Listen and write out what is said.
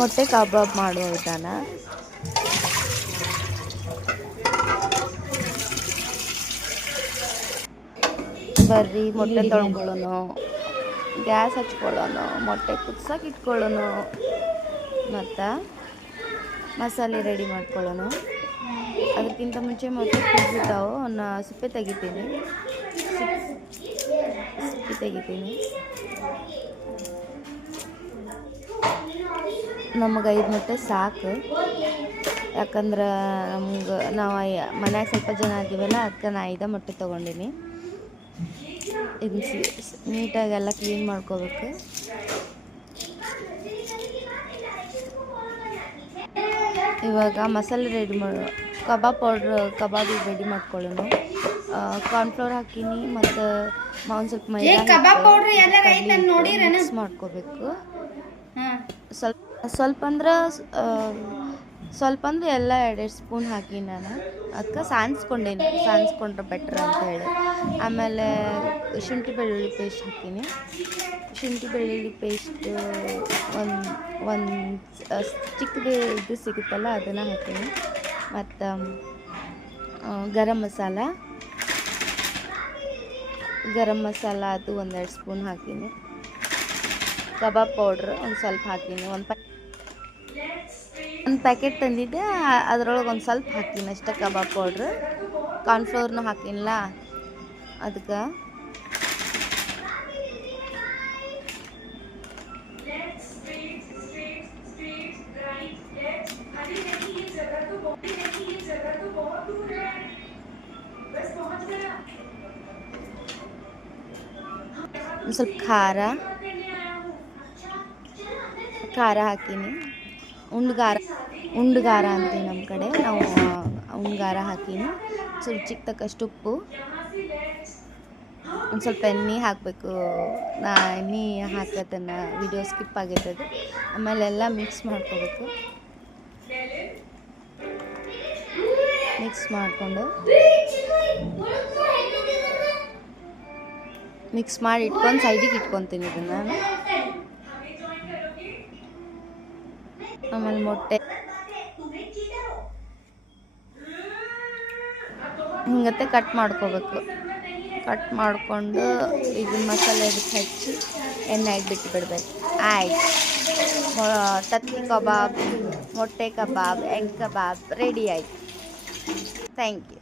ಮೊಟ್ಟೆ ಕಬಾಬ್ ಮಾಡುವ ವಿಧಾನ. ಬರ್ರಿ ಮೊಟ್ಟೆ ತೊಳ್ಕೊಳ್ಳೋನು, ಗ್ಯಾಸ್ ಹಚ್ಕೊಳ್ಳೋನು, ಮೊಟ್ಟೆ ಕುದ್ಸಕ್ಕೆ ಇಟ್ಕೊಳ್ಳೋನು, ಮತ್ತು ಮಸಾಲೆ ರೆಡಿ ಮಾಡ್ಕೊಳ್ಳೋನು. ಅದಕ್ಕಿಂತ ಮುಂಚೆ ಮೊಟ್ಟೆ ಕುದಿಬಿಟ್ಟಾವು, ಅವನ್ನ ಸಿಪ್ಪೆ ತೆಗಿತೀನಿ. ನಮಗೆ 5 ಮೊಟ್ಟೆ ಸಾಕು, ಯಾಕಂದ್ರೆ ನಾವು ಮನ್ಯಾಗ ಸ್ವಲ್ಪ ಜನ ಇದ್ದೀವಲ್ಲ, ಅದಕ್ಕೆ ನಾ 5 ಮೊಟ್ಟೆ ತೊಗೊಂಡಿನಿ. ಇದನ್ನ ನೀಟಾಗೆಲ್ಲ ಕ್ಲೀನ್ ಮಾಡ್ಕೋಬೇಕು. ಇವಾಗ ಮಸಾಲೆ ರೆಡಿ ಕಬಾಬ್ ಕಬಾಬಿಗೆ ರೆಡಿ ಮಾಡ್ಕೊಳ್ಳೋಣ. ಕಾರ್ನ್ಫ್ಲೋರ್ ಹಾಕೀನಿ, ಮತ್ತು ಒಂದು ಸ್ವಲ್ಪ ಮೈದಾ ಮಿಕ್ಸ್ ಮಾಡ್ಕೋಬೇಕು. ಸ್ವಲ್ಪ ಅಂದ್ರೆ ಎಲ್ಲ 2 ಸ್ಪೂನ್ ಹಾಕಿ ನಾನು ಅದಕ್ಕೆ ಸಾನ್ಸ್ಕೊಂಡ್ರೆ ಬೆಟ್ರ್ ಅಂತೇಳಿ. ಆಮೇಲೆ ಶುಂಠಿ ಬೆಳ್ಳುಳ್ಳಿ ಪೇಸ್ಟ್ ಹಾಕೀನಿ. ಶುಂಠಿ ಬೆಳ್ಳುಳ್ಳಿ ಪೇಸ್ಟ್ ಒಂದು ಚಿಕ್ಕದು ಇದು ಸಿಗುತ್ತಲ್ಲ, ಅದನ್ನು ಹಾಕೀನಿ. ಮತ್ತು ಗರಂ ಮಸಾಲ ಅದು 1-2 ಸ್ಪೂನ್ ಹಾಕೀನಿ. ಕಬಾಬ್ ಪೌಡ್ರ್ ಒಂದು ಸ್ವಲ್ಪ ಹಾಕೀನಿ. ಒಂದು ಪ್ಯಾಕೆಟ್ ತಂದಿದ್ದೆ, ಅದರೊಳಗೆ ಒಂದು ಸ್ವಲ್ಪ ಹಾಕೀನಿ ಅಷ್ಟೇ ಕಬಾಬ್ ಪೌಡ್ರ್. ಕಾರ್ನ್ಫ್ಲೋರ್ನೂ ಹಾಕಿನಲ್ಲ, ಅದಕ್ಕೆ ಒಂದು ಸ್ವಲ್ಪ ಖಾರ ಹಾಕೀನಿ. ಉಂಡುಗಾರ ಅಂತೀವಿ ನಮ್ಮ ಕಡೆ, ನಾವು ಉಂಡುಗಾರ ಹಾಕೀನಿ. ಸ್ವಲ್ಪ ಚಿಕ್ಕ ತಕ್ಕಷ್ಟು ಉಪ್ಪು, ಒಂದು ಸ್ವಲ್ಪ ಎಣ್ಣೆ ಹಾಕಬೇಕು. ನಾ ಎಣ್ಣೆ ಹಾಕೋದನ್ನು ವಿಡಿಯೋ ಸ್ಕಿಪ್ ಆಗೈತದು. ಆಮೇಲೆ ಎಲ್ಲ ಮಿಕ್ಸ್ ಮಾಡ್ಕೋಬೇಕು. ಮಿಕ್ಸ್ ಮಾಡಿ ಇಟ್ಕೊಂಡು ಸೈಡಿಗೆ ಇಟ್ಕೊತೀನಿ ಇದನ್ನು. ಆಮೇಲೆ ಮೊಟ್ಟೆ ಹಿಂಗತ್ತೆ ಕಟ್ ಮಾಡ್ಕೋಬೇಕು. ಕಟ್ ಮಾಡಿಕೊಂಡು ಇದನ್ನ ಮಸಾಲೆ ಅದಕ್ಕೆ ಹಚ್ಚಿ ಎಣ್ಣೆಗೆ ಬಿಡಬೇಕು. ಆಯ್ತು, ತತ್ತಿ ಕಬಾಬ್, ಮೊಟ್ಟೆ ಕಬಾಬ್, ಎಗ್ ಕಬಾಬ್ ರೆಡಿ ಆಯಿತು. Thank you.